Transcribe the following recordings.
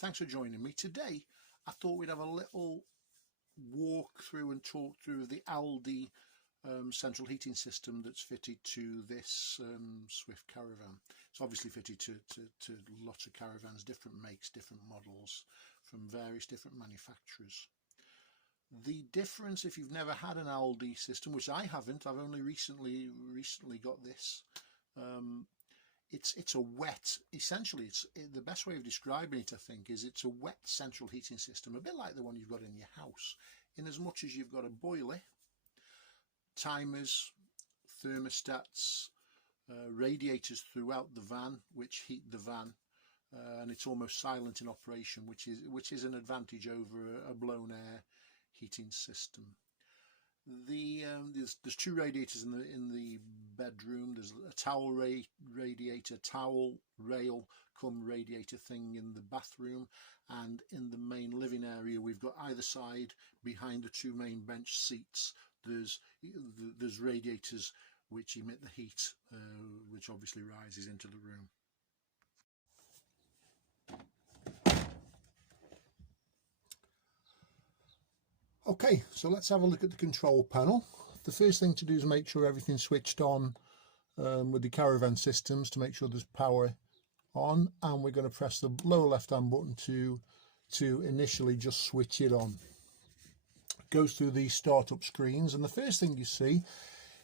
thanks for joining me. Today I thought we'd have a little walk through and talk through the Alde central heating system that's fitted to this Swift caravan. It's obviously fitted to lots of caravans, different makes, different models from various different manufacturers. The difference, if you've never had an Alde system, which I haven't, I've only recently got this. It's a wet, essentially the best way of describing it, I think, is it's a wet central heating system, a bit like the one you've got in your house, in as much as you've got a boiler, timers, thermostats, radiators throughout the van which heat the van, and it's almost silent in operation, which is an advantage over a blown air heating system. There's two radiators in the bedroom. There's a towel radiator, towel rail cum radiator thing in the bathroom, and in the main living area we've got either side, behind the two main bench seats, there's radiators which emit the heat, which obviously rises into the room. Okay, so let's have a look at the control panel. The first thing to do is make sure everything's switched on with the caravan systems, to make sure there's power on, and we're going to press the lower left hand button to initially just switch it on. It goes through these startup screens, and the first thing you see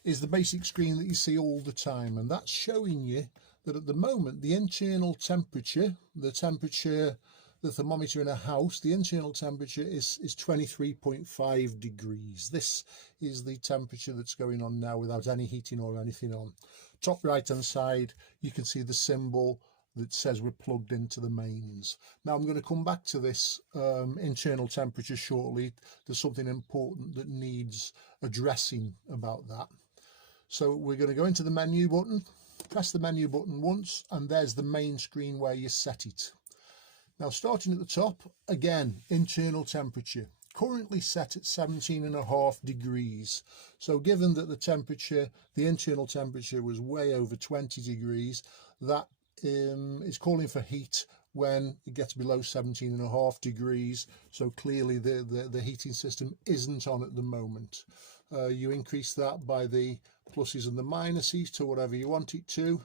is the basic screen that you see all the time, and that's showing you that at the moment the internal temperature, the thermometer in a house, the internal temperature is 23.5 degrees. This is the temperature that's going on now without any heating or anything on. Top right hand side you can see the symbol that says we're plugged into the mains. Now I'm going to come back to this internal temperature shortly. There's something important that needs addressing about that. So we're going to go into the menu button, press the menu button once, and there's the main screen where you set it. Now starting at the top, again, internal temperature, currently set at 17.5 degrees. So given that the internal temperature was way over 20 degrees, that is calling for heat when it gets below 17.5 degrees. So clearly the heating system isn't on at the moment. You increase that by the pluses and the minuses to whatever you want it to,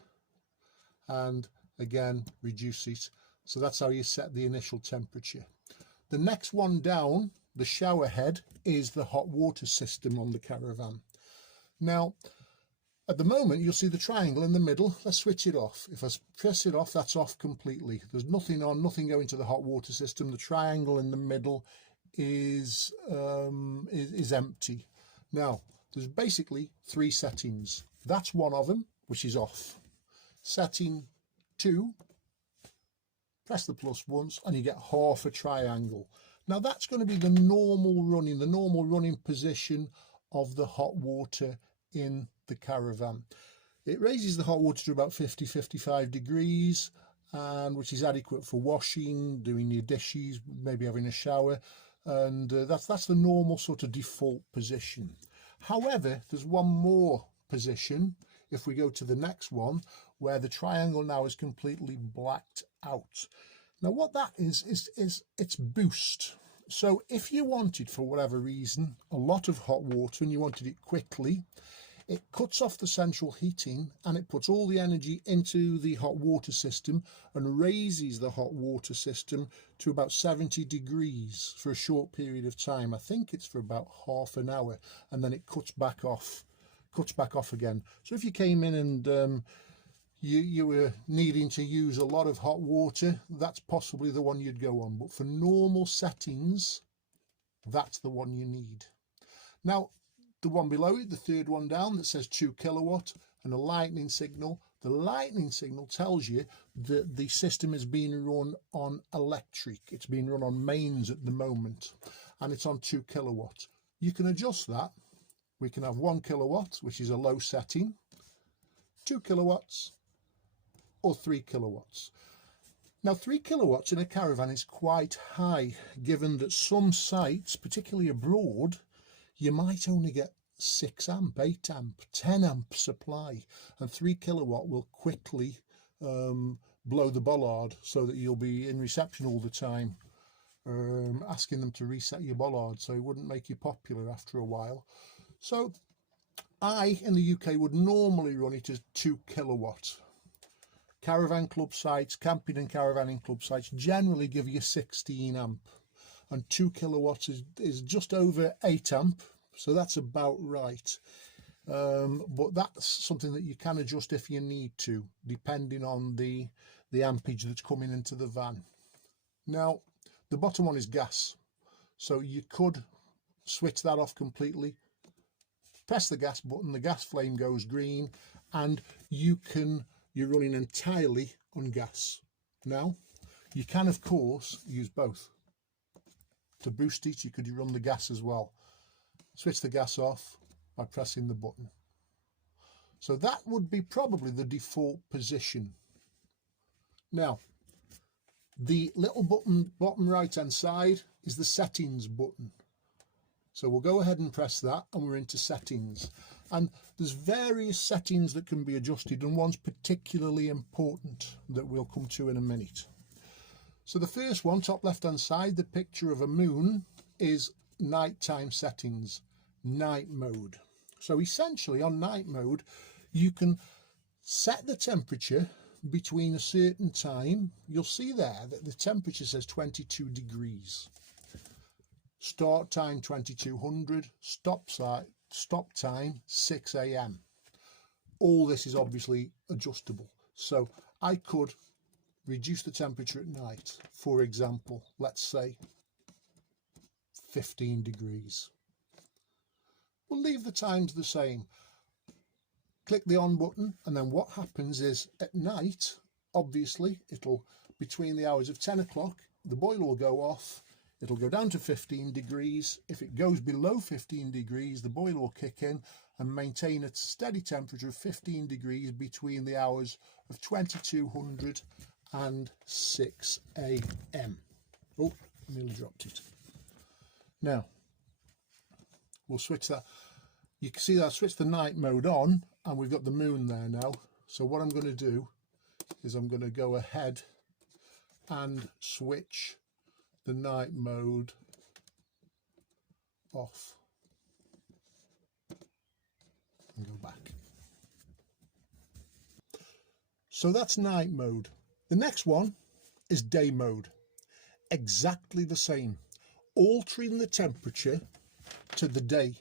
and again reduce it. So that's how you set the initial temperature. The next one down, the shower head, is the hot water system on the caravan. Now, at the moment, you'll see the triangle in the middle. Let's switch it off. If I press it off, that's off completely. There's nothing on, nothing going to the hot water system. The triangle in the middle is empty. Now, there's basically three settings. That's one of them, which is off. Setting 2, press the plus once and you get half a triangle. Now that's going to be the normal running position of the hot water in the caravan. It raises the hot water to about 50-55 degrees, and which is adequate for washing, doing your dishes, maybe having a shower, and that's the normal sort of default position. However, there's one more position if we go to the next one, where the triangle now is completely blacked out. Now what that is it's boost. So if you wanted, for whatever reason, a lot of hot water and you wanted it quickly, it cuts off the central heating and it puts all the energy into the hot water system and raises the hot water system to about 70 degrees for a short period of time. I think it's for about half an hour, and then it cuts back off again. So if you came in and you were needing to use a lot of hot water, that's possibly the one you'd go on. But for normal settings, that's the one you need. Now, the one below it, the third one down, that says 2 kilowatt and a lightning signal. The lightning signal tells you that the system is being run on electric. It's being run on mains at the moment, and it's on 2 kilowatt. You can adjust that. We can have 1 kilowatt, which is a low setting, 2 kilowatts, or 3 kilowatts. Now 3 kilowatts in a caravan is quite high, given that some sites, particularly abroad, you might only get 6 amp, 8 amp, 10 amp supply, and 3 kilowatt will quickly blow the bollard so that you'll be in reception all the time, asking them to reset your bollard, so it wouldn't make you popular after a while. So I, in the UK, would normally run it as 2 kilowatt. Caravan club sites, camping and caravanning club sites generally give you 16 amp, and 2 kilowatts is just over 8 amp, so that's about right. But that's something that you can adjust if you need to, depending on the ampage that's coming into the van. Now, the bottom one is gas, so you could switch that off completely, press the gas button, the gas flame goes green, and you're running entirely on gas. Now, you can of course use both. To boost it, you could run the gas as well. Switch the gas off by pressing the button. So that would be probably the default position. Now, the little button bottom right hand side is the settings button. So we'll go ahead and press that, and we're into settings. And there's various settings that can be adjusted, and one's particularly important that we'll come to in a minute. So the first one, top left hand side, the picture of a moon, is nighttime settings, night mode. So essentially on night mode, you can set the temperature between a certain time. You'll see there that the temperature says 22 degrees. Start time 2200, stop time 6 AM. All this is obviously adjustable. So I could reduce the temperature at night, for example, let's say 15 degrees. We'll leave the times the same. Click the on button, and then what happens is at night, obviously, it'll, between the hours of 10 o'clock, the boiler will go off, it'll go down to 15 degrees. If it goes below 15 degrees, the boiler will kick in and maintain a steady temperature of 15 degrees between the hours of 2200 and 6 AM. Oh, nearly dropped it. Now, we'll switch that. You can see that I switched the night mode on, and we've got the moon there now. So what I'm going to do is I'm going to go ahead and switch the night mode off and go back. So that's night mode. The next one is day mode. Exactly the same, altering the temperature to the day.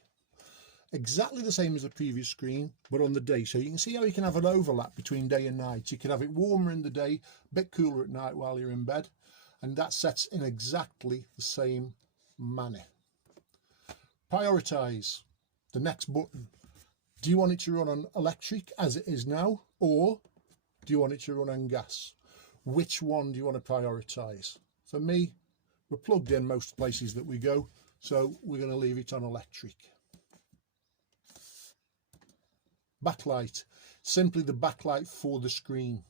Exactly the same as the previous screen, but on the day. So you can see how you can have an overlap between day and night. You can have it warmer in the day, a bit cooler at night while you're in bed, and that sets in exactly the same manner. Prioritize, the next button. Do you want it to run on electric as it is now, or do you want it to run on gas? Which one do you want to prioritize? For me, we're plugged in most places that we go, so we're going to leave it on electric. Backlight, simply the backlight for the screen.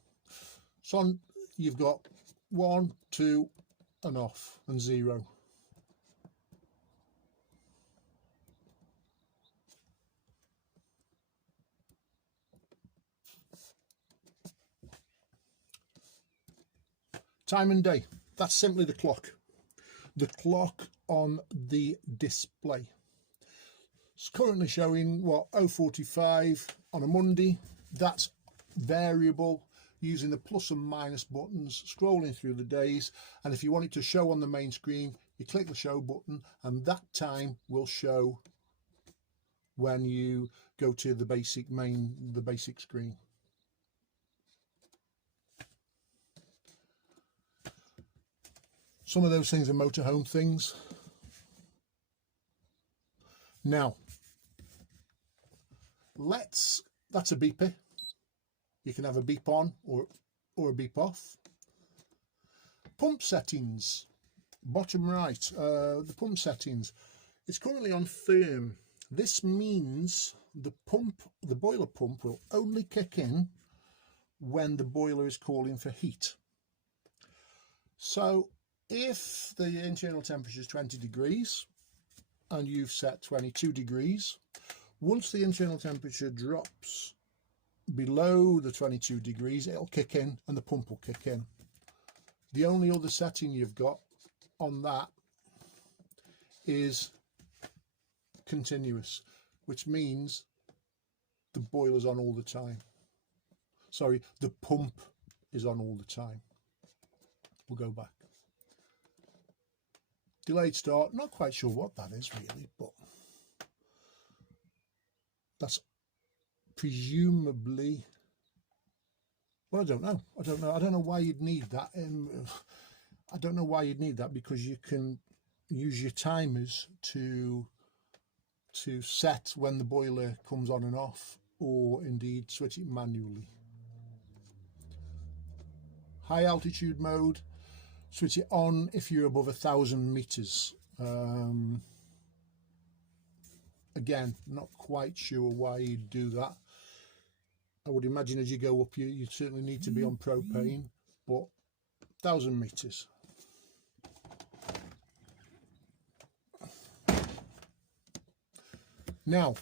So you've got 1, 2 and off, and 0. Time and day, that's simply the clock on the display. It's currently showing what, 0:45 on a Monday. That's variable using the plus and minus buttons, scrolling through the days, and if you want it to show on the main screen, you click the show button, and that time will show when you go to the basic screen. Some of those things are motorhome things. Now, that's a beeper. You can have a beep on or a beep off. Pump settings, bottom right, the pump settings. It's currently on firm. This means the boiler pump will only kick in when the boiler is calling for heat. So if the internal temperature is 20 degrees and you've set 22 degrees, once the internal temperature drops below the 22 degrees, it'll kick in and the pump will kick in. The only other setting you've got on that is continuous, which means the boiler's on all the time. Sorry, the pump is on all the time. We'll go back. Delayed start, not quite sure what that is really, but that's presumably, well, I don't know why you'd need that. I don't know why you'd need that, because you can use your timers to set when the boiler comes on and off, or indeed switch it manually. High altitude mode, switch it on if you're above 1,000 meters. Again, not quite sure why you'd do that. I would imagine as you go up, you certainly need to be on propane, but 1,000 meters. Now,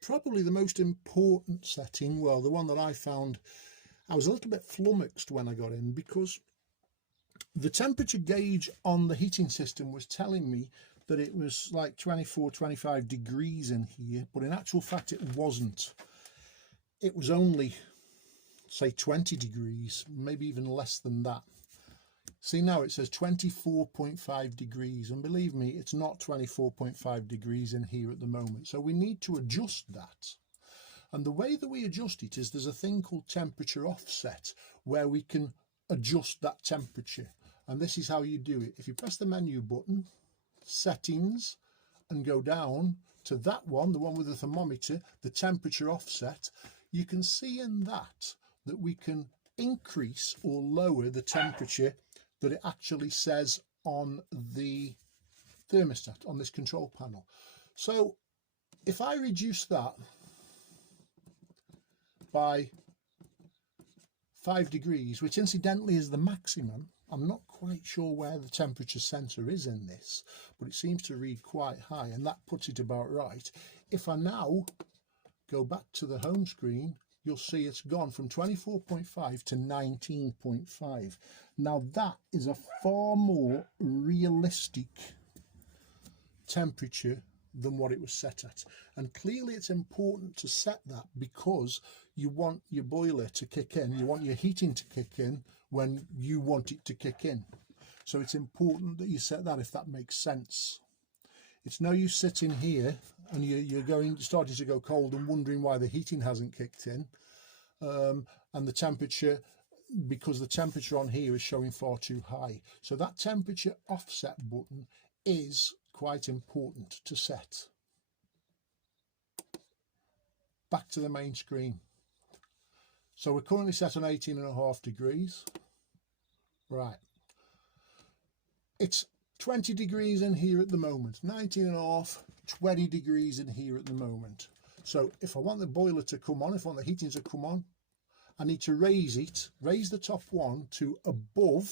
probably the most important setting, well, the one that I found, I was a little bit flummoxed when I got in, because the temperature gauge on the heating system was telling me that it was like 24-25 degrees in here, but in actual fact it wasn't. It was only, say, 20 degrees, maybe even less than that. See, now it says 24.5 degrees, and believe me, it's not 24.5 degrees in here at the moment, so we need to adjust that. And the way that we adjust it is there's a thing called temperature offset, where we can adjust that temperature, and this is how you do it. If you press the menu button, settings, and go down to that one, the one with the thermometer, the temperature offset, you can see in that we can increase or lower the temperature that it actually says on the thermostat, on this control panel. So if I reduce that by 5 degrees, which incidentally is the maximum, I'm not quite sure where the temperature sensor is in this, but it seems to read quite high, and that puts it about right. If I now go back to the home screen, you'll see it's gone from 24.5 to 19.5. Now that is a far more realistic temperature than what it was set at, and clearly it's important to set that because you want your boiler to kick in, you want your heating to kick in when you want it to kick in. So it's important that you set that, if that makes sense. It's no use sitting here and you're starting to go cold and wondering why the heating hasn't kicked in, and the temperature, because the temperature on here is showing far too high. So that temperature offset button is quite important to set. Back to the main screen. So we're currently set on 18.5 degrees. Right. It's 20 degrees in here at the moment. 19.5, 20 degrees in here at the moment. So if I want the boiler to come on, if I want the heating to come on, I need to raise the top one to above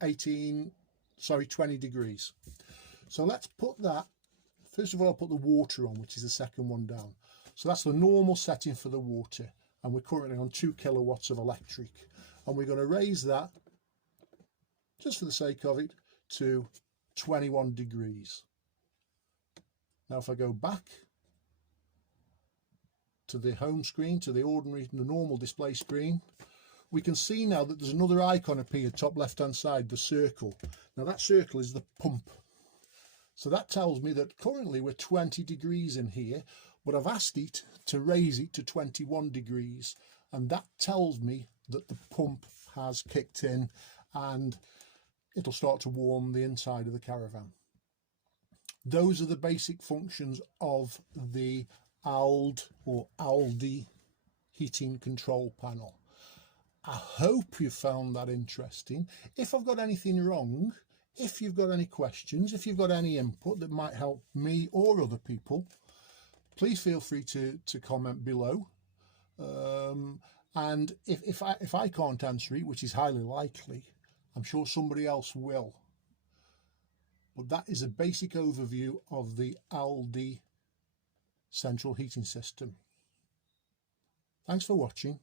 20 degrees. So let's put that, first of all, I'll put the water on, which is the second one down. So that's the normal setting for the water, and we're currently on 2 kilowatts of electric, and we're going to raise that, just for the sake of it, to 21 degrees. Now if I go back to the home screen, to the normal display screen, we can see now that there's another icon appeared top left hand side, the circle. Now that circle is the pump. So that tells me that currently we're 20 degrees in here, but I've asked it to raise it to 21 degrees, and that tells me that the pump has kicked in and it'll start to warm the inside of the caravan. Those are the basic functions of the Alde heating control panel. I hope you found that interesting. If I've got anything wrong, if you've got any questions, if you've got any input that might help me or other people, please feel free to comment below. And if I can't answer it, which is highly likely, I'm sure somebody else will. But that is a basic overview of the Alde central heating system. Thanks for watching.